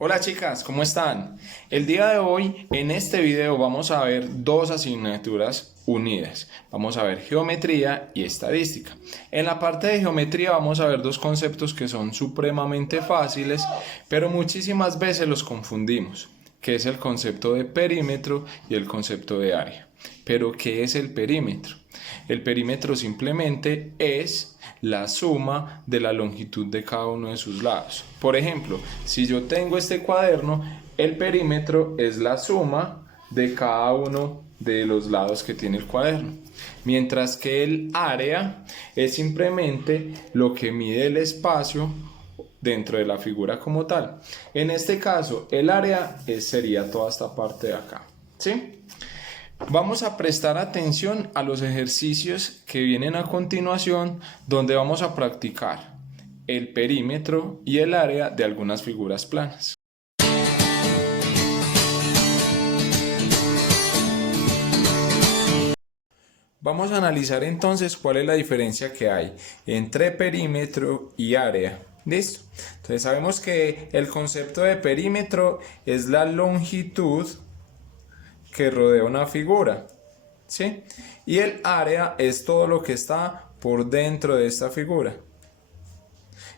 Hola chicas, ¿cómo están? El día de hoy en este video vamos a ver dos asignaturas unidas. Vamos a ver geometría y estadística. En la parte de geometría vamos a ver dos conceptos que son supremamente fáciles, pero muchísimas veces los confundimos, que es el concepto de perímetro y el concepto de área. Pero ¿qué es el perímetro? El perímetro simplemente es la suma de la longitud de cada uno de sus lados. Por ejemplo, si yo tengo este cuaderno, el perímetro es la suma de cada uno de los lados que tiene el cuaderno. Mientras que el área es simplemente lo que mide el espacio dentro de la figura como tal. En este caso, el área sería toda esta parte de acá. ¿Sí? Vamos a prestar atención a los ejercicios que vienen a continuación, donde vamos a practicar el perímetro y el área de algunas figuras planas. Vamos a analizar entonces cuál es la diferencia que hay entre perímetro y área. ¿Listo? Entonces sabemos que el concepto de perímetro es la longitud que rodea una figura, ¿sí? Y el área es todo lo que está por dentro de esta figura.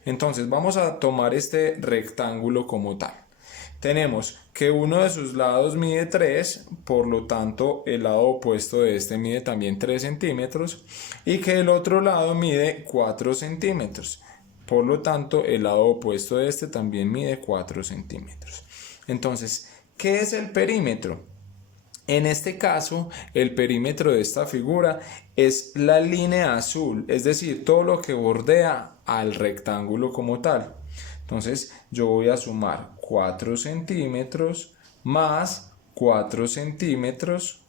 Entonces vamos a tomar este rectángulo como tal. Tenemos que uno de sus lados mide 3, por lo tanto el lado opuesto de este mide también 3 centímetros, y que el otro lado mide 4 centímetros. Por lo tanto el lado opuesto de este también mide 4 centímetros. Entonces, ¿qué es el perímetro? En este caso, el perímetro de esta figura es la línea azul, es decir, todo lo que bordea al rectángulo como tal. Entonces, yo voy a sumar 4 centímetros más 4 centímetros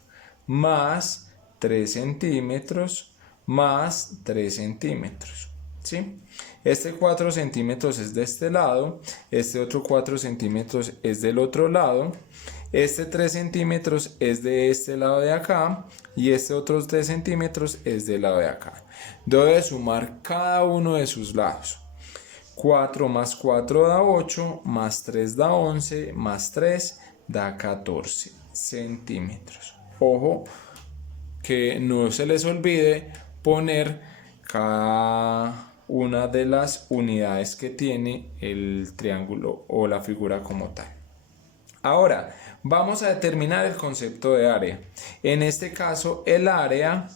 más 3 centímetros más 3 centímetros. ¿Sí? Este 4 centímetros es de este lado, este otro 4 centímetros es del otro lado, este 3 centímetros es de este lado de acá y este otro 3 centímetros es del lado de acá. Debo sumar cada uno de sus lados. 4 más 4 da 8, más 3 da 11, más 3 da 14 centímetros. Ojo, que no se les olvide poner cada una de las unidades que tiene el triángulo o la figura como tal. Ahora, vamos a determinar el concepto de área. En este caso, el área,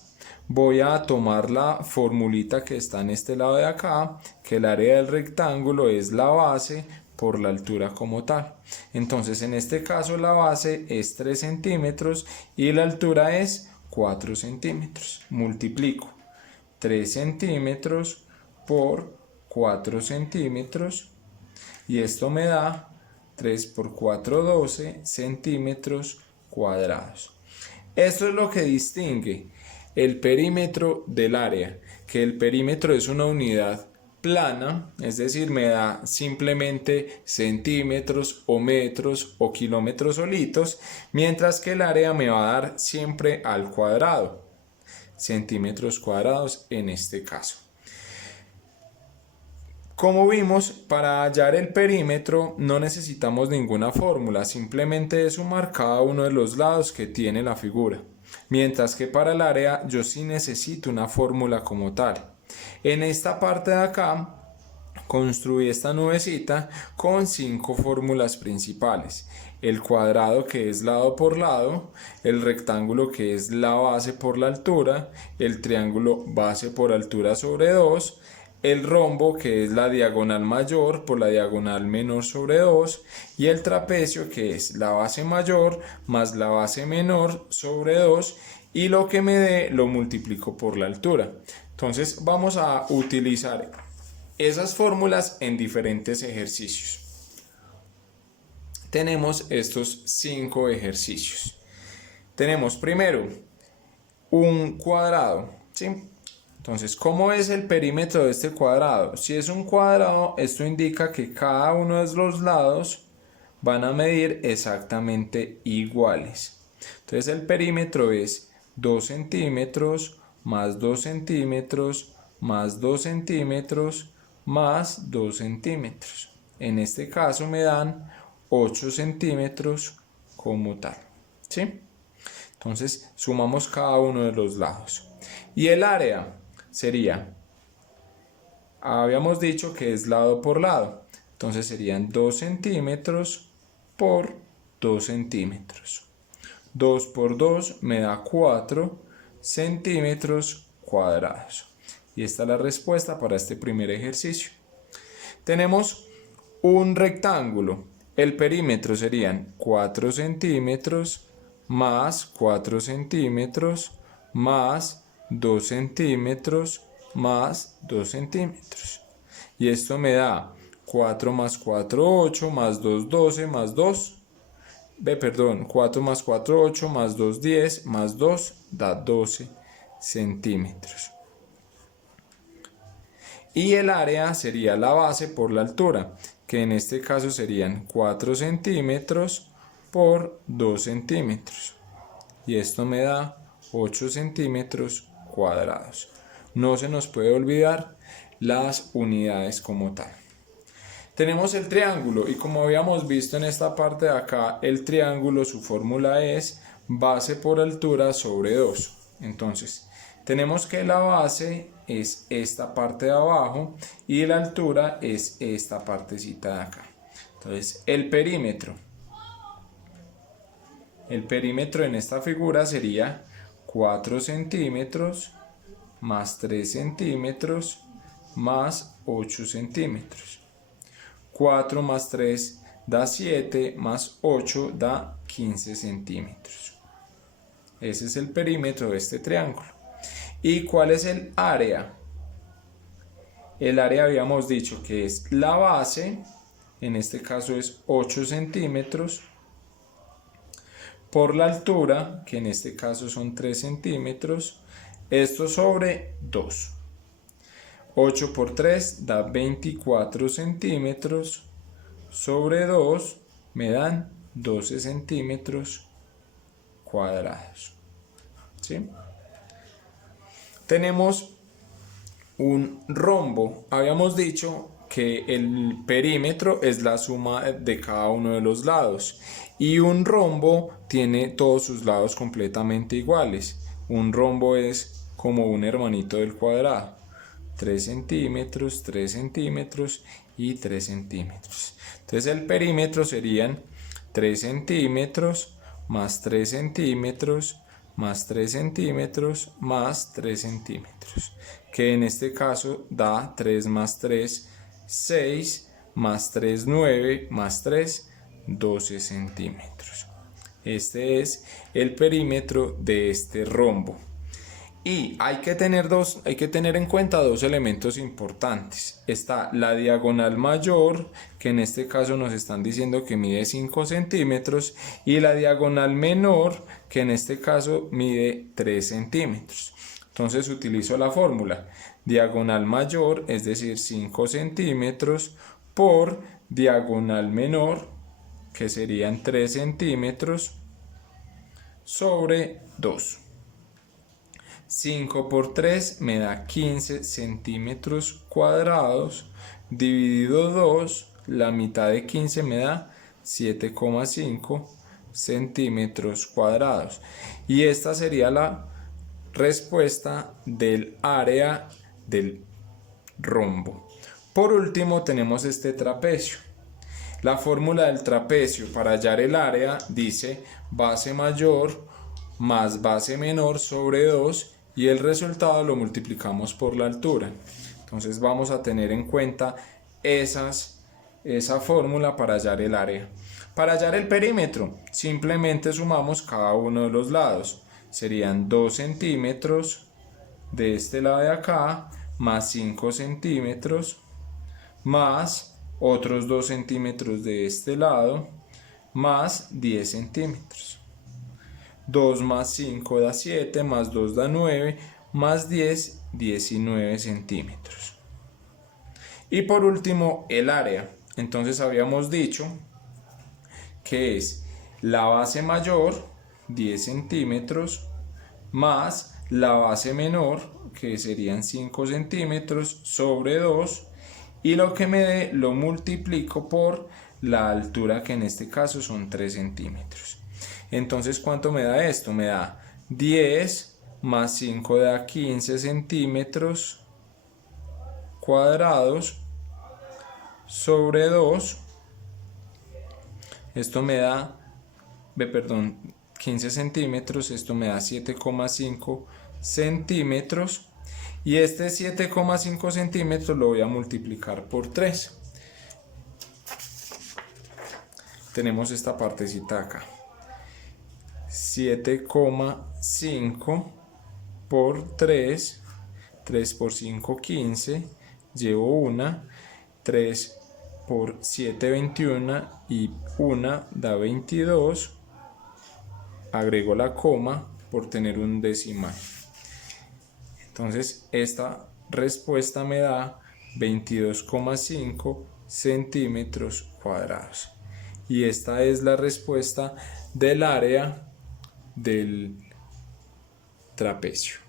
voy a tomar la formulita que está en este lado de acá, que el área del rectángulo es la base por la altura como tal. Entonces, en este caso, la base es 3 centímetros y la altura es 4 centímetros. Multiplico 3 centímetros por 4 centímetros y esto me da 3 por 4, 12 centímetros cuadrados. Esto es lo que distingue el perímetro del área, que el perímetro es una unidad plana, es decir, me da simplemente centímetros o metros o kilómetros solitos, mientras que el área me va a dar siempre al cuadrado, centímetros cuadrados en este caso. Como vimos, para hallar el perímetro no necesitamos ninguna fórmula, simplemente es sumar cada uno de los lados que tiene la figura. Mientras que para el área yo sí necesito una fórmula como tal. En esta parte de acá construí esta nubecita con 5 fórmulas principales. El cuadrado, que es lado por lado, el rectángulo, que es la base por la altura, el triángulo base por altura sobre 2, el rombo, que es la diagonal mayor por la diagonal menor sobre 2, y el trapecio, que es la base mayor más la base menor sobre 2, y lo que me dé lo multiplico por la altura. Entonces vamos a utilizar esas fórmulas en diferentes ejercicios. Tenemos estos 5 ejercicios. Tenemos primero un cuadrado, ¿sí? Entonces, ¿cómo es el perímetro de este cuadrado? Si es un cuadrado, esto indica que cada uno de los lados van a medir exactamente iguales. Entonces, el perímetro es 2 centímetros más 2 centímetros más 2 centímetros más 2 centímetros. En este caso me dan 8 centímetros como tal, ¿sí? Entonces sumamos cada uno de los lados. Y el área sería, habíamos dicho que es lado por lado, entonces serían 2 centímetros por 2 centímetros. 2 por 2 me da 4 centímetros cuadrados. Y esta es la respuesta para este primer ejercicio. Tenemos un rectángulo. El perímetro serían 4 centímetros más 4 centímetros más 2 centímetros más 2 centímetros. Y esto me da 4 más 4, 8, más 2, 12, más 2. 4 más 4, 8, más 2, 10, más 2 da 12 centímetros. Y el área sería la base por la altura, que en este caso serían 4 centímetros por 2 centímetros. Y esto me da 8 centímetros cuadrados. No se nos puede olvidar las unidades como tal. Tenemos el triángulo y como habíamos visto en esta parte de acá, el triángulo, su fórmula es base por altura sobre 2. Entonces, tenemos que la base es esta parte de abajo y la altura es esta partecita de acá. Entonces, el perímetro en esta figura sería 4 centímetros más 3 centímetros más 8 centímetros. 4 más 3 da 7, más 8 da 15 centímetros. Ese es el perímetro de este triángulo. ¿Y cuál es el área? El área habíamos dicho que es la base, en este caso es 8 centímetros, por la altura, que en este caso son 3 centímetros, esto sobre 2. 8 por 3 da 24 centímetros, sobre 2 me dan 12 centímetros cuadrados. ¿Sí? Tenemos un rombo. Habíamos dicho que el perímetro es la suma de cada uno de los lados y un rombo tiene todos sus lados completamente iguales. Un rombo es como un hermanito del cuadrado. 3 centímetros, 3 centímetros y 3 centímetros. Entonces el perímetro serían 3 centímetros más 3 centímetros más 3 centímetros más 3 centímetros, que en este caso da 3 más 3, 6, más 3, 9, más 3, 12 centímetros. Este es el perímetro de este rombo. Y hay que tener en cuenta dos elementos importantes. Está la diagonal mayor, que en este caso nos están diciendo que mide 5 centímetros, y la diagonal menor, que en este caso mide 3 centímetros. Entonces utilizo la fórmula diagonal mayor, es decir, 5 centímetros, por diagonal menor, que serían 3 centímetros, sobre 2. 5 por 3 me da 15 centímetros cuadrados, dividido 2, la mitad de 15 me da 7,5 centímetros cuadrados. Y esta sería la respuesta del área del rombo. Por último tenemos este trapecio. La fórmula del trapecio para hallar el área dice base mayor más base menor sobre 2 y el resultado lo multiplicamos por la altura. Entonces vamos a tener en cuenta esa fórmula para hallar el área. Para hallar el perímetro simplemente sumamos cada uno de los lados. Serían 2 centímetros de este lado de acá más 5 centímetros más otros 2 centímetros de este lado más 10 centímetros. 2 más 5 da 7, más 2 da 9, más 10, 19 centímetros. Y por último, el área. Entonces habíamos dicho que es la base mayor, 10 centímetros, más la base menor, que serían 5 centímetros, sobre 2, y lo que me dé lo multiplico por la altura, que en este caso son 3 centímetros. Entonces, ¿cuánto me da esto? Me da 10 más 5 da 15 centímetros cuadrados sobre 2. Esto me da, 15 centímetros, esto me da 7,5 centímetros. Y este 7,5 centímetros lo voy a multiplicar por 3. Tenemos esta partecita acá. 7,5 por 3. 3 por 5, 15. Llevo una. 3 por 7, 21. Y una da 22. Agrego la coma por tener un decimal. Entonces esta respuesta me da 22,5 centímetros cuadrados. Y esta es la respuesta del área del trapecio.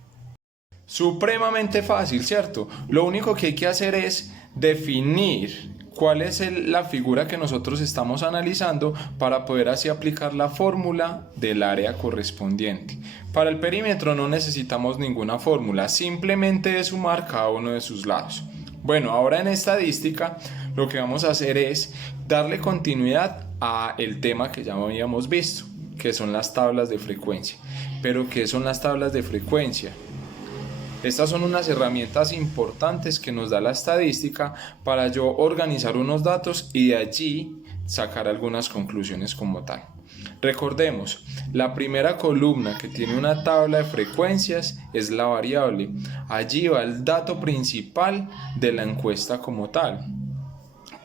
Supremamente fácil, ¿cierto? Lo único que hay que hacer es definir cuál es la figura que nosotros estamos analizando para poder así aplicar la fórmula del área correspondiente. Para el perímetro no necesitamos ninguna fórmula, simplemente es sumar cada uno de sus lados. Bueno, ahora en estadística lo que vamos a hacer es darle continuidad a el tema que ya habíamos visto, que son las tablas de frecuencia. ¿Pero qué son las tablas de frecuencia? Estas son unas herramientas importantes que nos da la estadística para yo organizar unos datos y de allí sacar algunas conclusiones como tal. Recordemos, la primera columna que tiene una tabla de frecuencias es la variable. Allí va el dato principal de la encuesta como tal.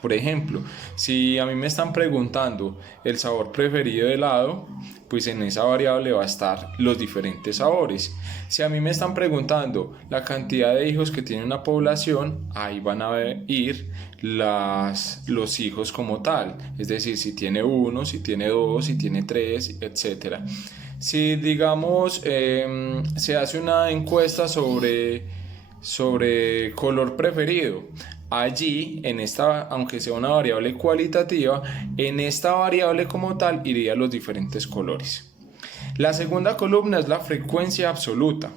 Por ejemplo, si a mí me están preguntando el sabor preferido de helado, pues en esa variable va a estar los diferentes sabores. Si a mí me están preguntando la cantidad de hijos que tiene una población, ahí van a ir los hijos como tal. Es decir, si tiene 1, si tiene 2, si tiene 3, etc. Si digamos se hace una encuesta sobre color preferido, allí, en esta, aunque sea una variable cualitativa, en esta variable como tal irían los diferentes colores. La segunda columna es la frecuencia absoluta,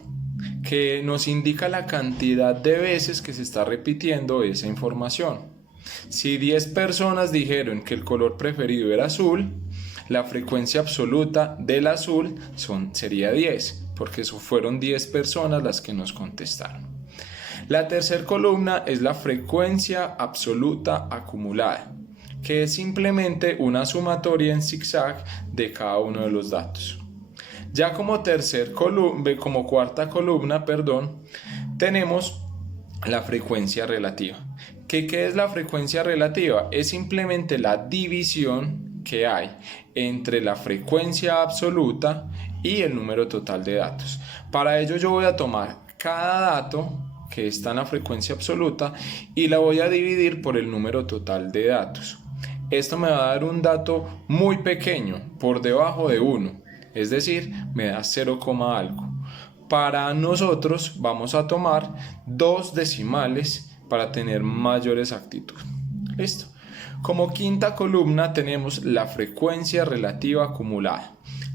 que nos indica la cantidad de veces que se está repitiendo esa información. Si 10 personas dijeron que el color preferido era azul, la frecuencia absoluta del azul sería 10, porque fueron 10 personas las que nos contestaron. La tercera columna es la frecuencia absoluta acumulada, que es simplemente una sumatoria en zigzag de cada uno de los datos. Ya como cuarta columna, tenemos la frecuencia relativa. ¿Qué es la frecuencia relativa? Es simplemente la división que hay entre la frecuencia absoluta y el número total de datos. Para ello yo voy a tomar cada dato que está en la frecuencia absoluta y la voy a dividir por el número total de datos. Esto me va a dar un dato muy pequeño, por debajo de 1, es decir, me da 0, algo. Para nosotros vamos a tomar 2 decimales para tener mayor exactitud. ¿Listo? Como quinta columna tenemos la frecuencia relativa acumulada.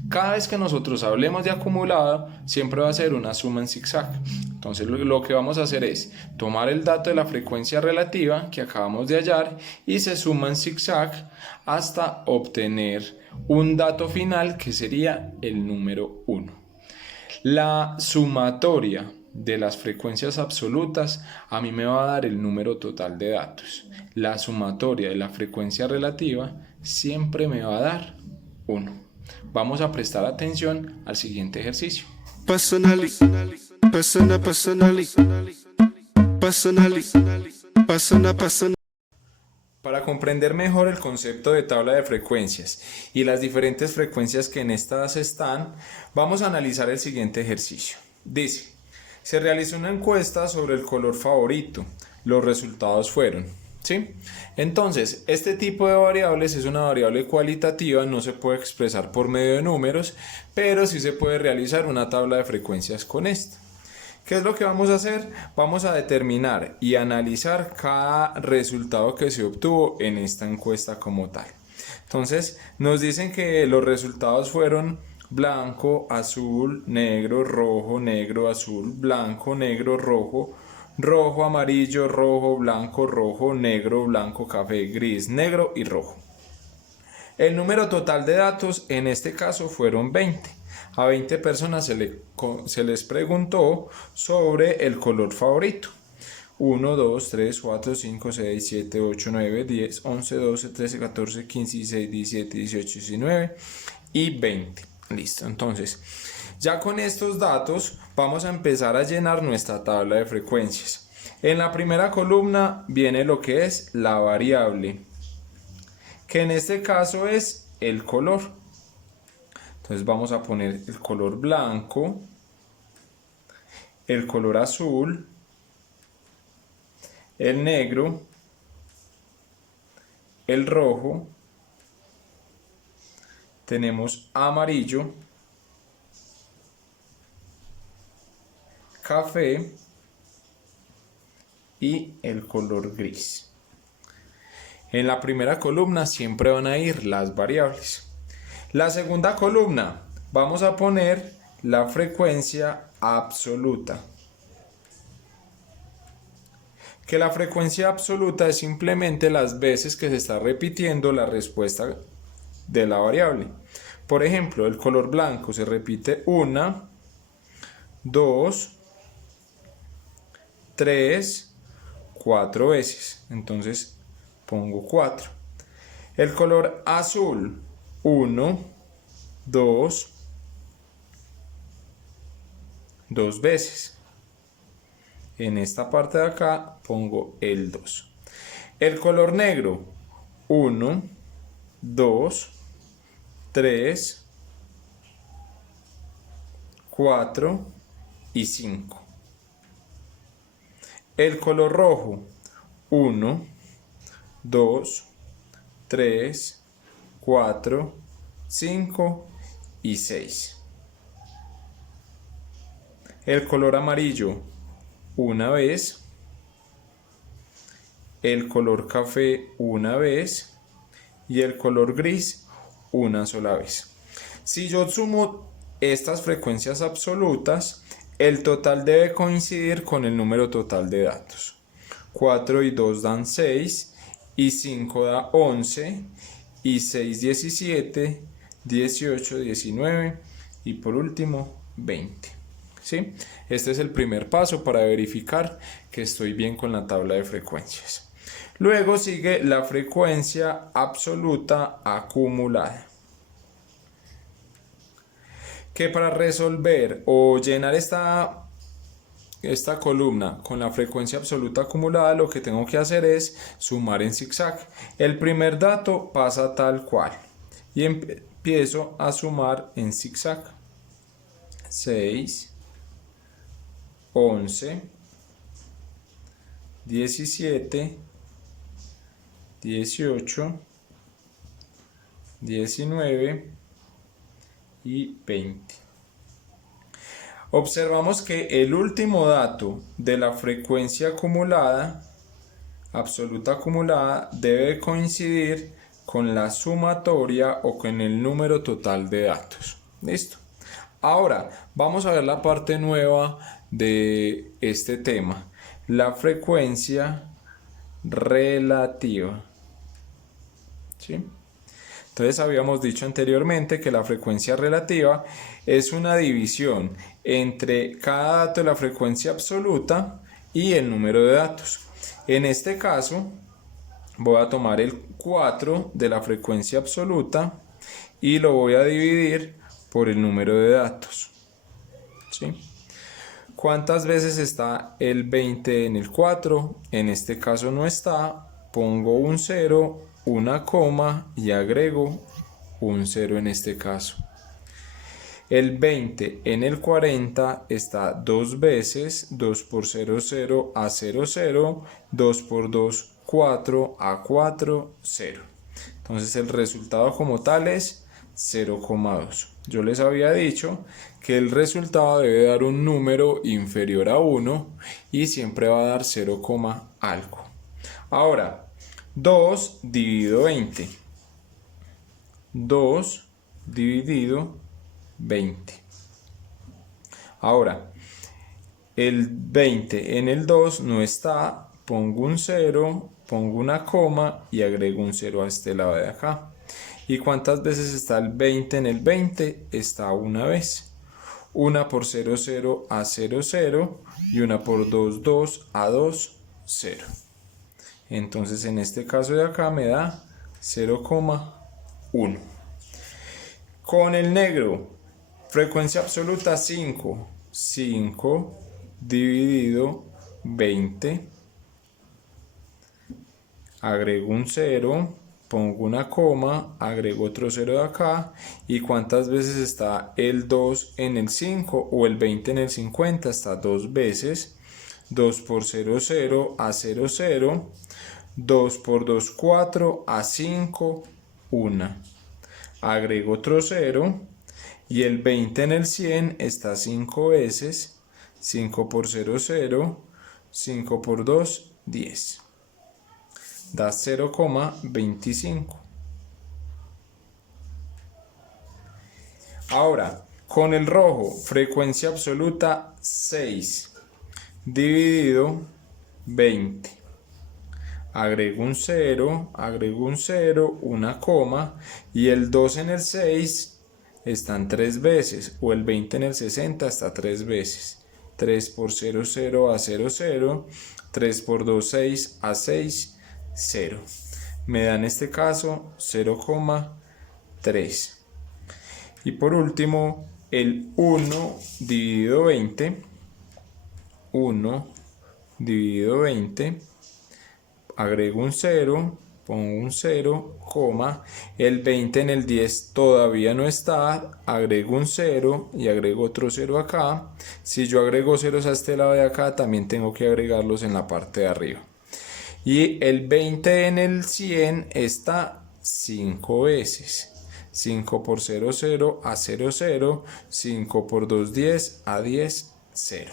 Cada vez que nosotros hablemos de acumulado, siempre va a ser una suma en zigzag. Entonces lo que vamos a hacer es tomar el dato de la frecuencia relativa que acabamos de hallar y se suma en zigzag hasta obtener un dato final que sería el número 1. La sumatoria de las frecuencias absolutas a mí me va a dar el número total de datos. La sumatoria de la frecuencia relativa siempre me va a dar 1. Vamos a prestar atención al siguiente ejercicio. Para comprender mejor el concepto de tabla de frecuencias y las diferentes frecuencias que en estas están, vamos a analizar el siguiente ejercicio. Dice, se realizó una encuesta sobre el color favorito. Los resultados fueron, ¿sí? Entonces, este tipo de variables es una variable cualitativa, no se puede expresar por medio de números, pero sí se puede realizar una tabla de frecuencias con esta. ¿Qué es lo que vamos a hacer? Vamos a determinar y analizar cada resultado que se obtuvo en esta encuesta como tal. Entonces, nos dicen que los resultados fueron blanco, azul, negro, rojo, negro, azul, blanco, negro, rojo, rojo, amarillo, rojo, blanco, rojo, negro, blanco, café, gris, negro y rojo. El número total de datos en este caso fueron 20. A 20 personas se les preguntó sobre el color favorito. 1, 2, 3, 4, 5, 6, 7, 8, 9, 10, 11, 12, 13, 14, 15, 16, 17, 18, 19 y 20. Listo, entonces ya con estos datos vamos a empezar a llenar nuestra tabla de frecuencias. En la primera columna viene lo que es la variable, que en este caso es el color. Entonces vamos a poner el color blanco, el color azul, el negro, el rojo, tenemos amarillo, café y el color gris. En la primera columna siempre van a ir las variables. La segunda columna vamos a poner la frecuencia absoluta. Que la frecuencia absoluta es simplemente las veces que se está repitiendo la respuesta de la variable. Por ejemplo, el color blanco se repite 1, 2, 3, 4 veces. Entonces pongo 4. El color azul 1, 2 veces. En esta parte de acá pongo el 2. El color negro 1, 2, 3, 4 y 5. El color rojo 1, 2, 3, 4, 5 y 6. El color amarillo una vez. El color café una vez. Y el color gris una sola vez. Si yo sumo estas frecuencias absolutas, el total debe coincidir con el número total de datos. 4 y 2 dan 6, y 5 da 11, y 6, 17, 18, 19, y por último 20. ¿Sí? Este es el primer paso para verificar que estoy bien con la tabla de frecuencias. Luego sigue la frecuencia absoluta acumulada. Que para resolver o llenar esta columna con la frecuencia absoluta acumulada, lo que tengo que hacer es sumar en zigzag. El primer dato pasa tal cual y empiezo a sumar en zigzag. 6, 11, 17, 18, 19 y 20. Observamos que el último dato de la frecuencia acumulada, absoluta acumulada, debe coincidir con la sumatoria o con el número total de datos. ¿Listo? Ahora vamos a ver la parte nueva de este tema, la frecuencia relativa. ¿Sí? Entonces habíamos dicho anteriormente que la frecuencia relativa es una división entre cada dato de la frecuencia absoluta y el número de datos. En este caso voy a tomar el 4 de la frecuencia absoluta y lo voy a dividir por el número de datos. ¿Sí? ¿Cuántas veces está el 20 en el 4? En este caso no está. Pongo un 0, una coma y agrego un 0 en este caso. El 20 en el 40 está 2 veces. 2 por 0, 0 a 0, 0. 2 por 2, 4 a 4, 0. Entonces el resultado como tal es 0,2. Yo les había dicho que el resultado debe dar un número inferior a 1 y siempre va a dar 0, algo. Ahora, 2 dividido 20. 2 dividido 20. Ahora, el 20 en el 2 no está, pongo un 0, pongo una coma y agrego un 0 a este lado de acá. ¿Y cuántas veces está el 20 en el 20? Está una vez. Una por 0, 0 a 0, 0 y una por 2, 2 a 2, 0. Entonces en este caso de acá me da 0,1. Con el negro, frecuencia absoluta 5. 5 dividido 20. Agrego un 0. Pongo una coma, agrego otro 0 de acá. ¿Y cuántas veces está el 2 en el 5 o el 20 en el 50? Está 2 veces. 2 por 0, 0 a 0, 0. 2 por 2, 4 a 5, 1. Agrego otro 0. Y el 20 en el 100 está 5 veces. 5 por 0, 0. 5 por 2, 10. Da 0,25. Ahora, con el rojo, frecuencia absoluta 6 dividido 20. Agrego un 0, una coma, y el 2 en el 6 están 3 veces, o el 20 en el 60 está 3 veces. 3 por 0, 0 a 0, 0. 3 por 2, 6 a 6, 0. Me da en este caso 0,3. Y por último, el 1 dividido 20. 1 dividido 20. Agrego un 0, pongo un 0, coma. El 20 en el 10 todavía no está. Agrego un 0 y agrego otro 0 acá. Si yo agrego ceros a este lado de acá, también tengo que agregarlos en la parte de arriba. Y el 20 en el 100 está 5 veces. 5 por 0, 0 a 0, 0. 5 por 2, 10 a 10, 0.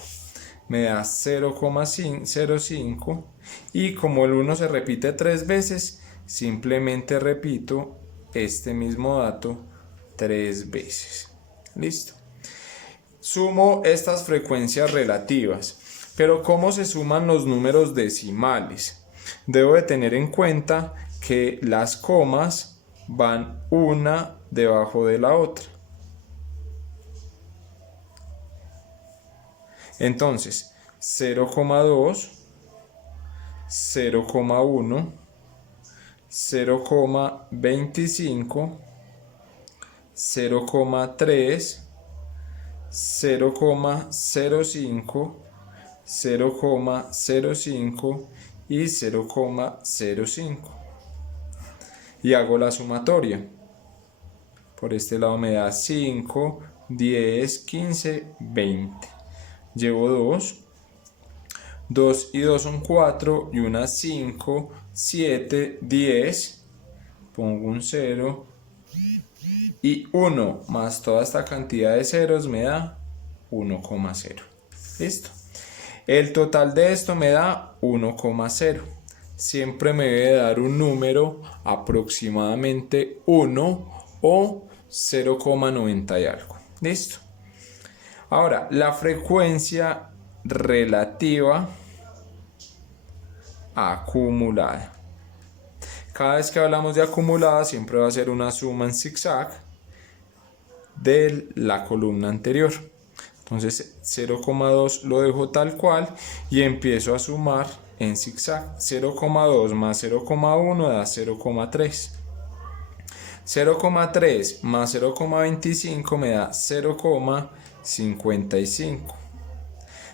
Me da 0,05. Y como el 1 se repite 3 veces, simplemente repito este mismo dato 3 veces. Listo. Sumo estas frecuencias relativas. Pero ¿cómo se suman los números decimales? Debo de tener en cuenta que las comas van una debajo de la otra. Entonces, 0,2, 0,1, 0,25, 0,3, 0,05, 0,05 y 0,05. Y hago la sumatoria. Por este lado me da 5, 10, 15, 20. Llevo 2. 2 y 2 son 4 y una 5, 7, 10. Pongo un 0. Y 1 más toda esta cantidad de ceros me da 1,0. Listo. El total de esto me da 1,0. Siempre me debe dar un número aproximadamente 1 o 0,90 y algo. Listo. Ahora, la frecuencia relativa acumulada. Cada vez que hablamos de acumulada, siempre va a ser una suma en zigzag de la columna anterior. Entonces 0,2 lo dejo tal cual y empiezo a sumar en zigzag. 0,2 más 0,1 da 0,3. 0,3 más 0,25 me da 0,55.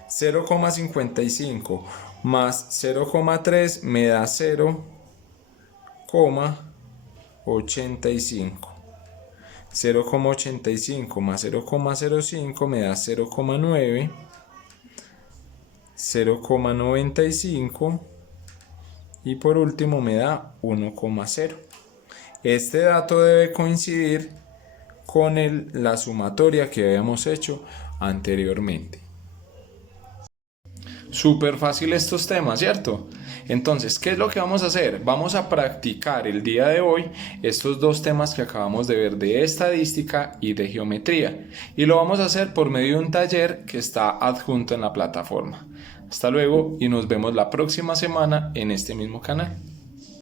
0,55 más 0,3 me da 0,85. 0,85 más 0,05 me da 0,9. 0,95 y por último me da 1,0. Este dato debe coincidir con la sumatoria que habíamos hecho anteriormente. Súper fácil estos temas, ¿cierto? Entonces, ¿qué es lo que vamos a hacer? Vamos a practicar el día de hoy estos dos temas que acabamos de ver de estadística y de geometría. Y lo vamos a hacer por medio de un taller que está adjunto en la plataforma. Hasta luego y nos vemos la próxima semana en este mismo canal.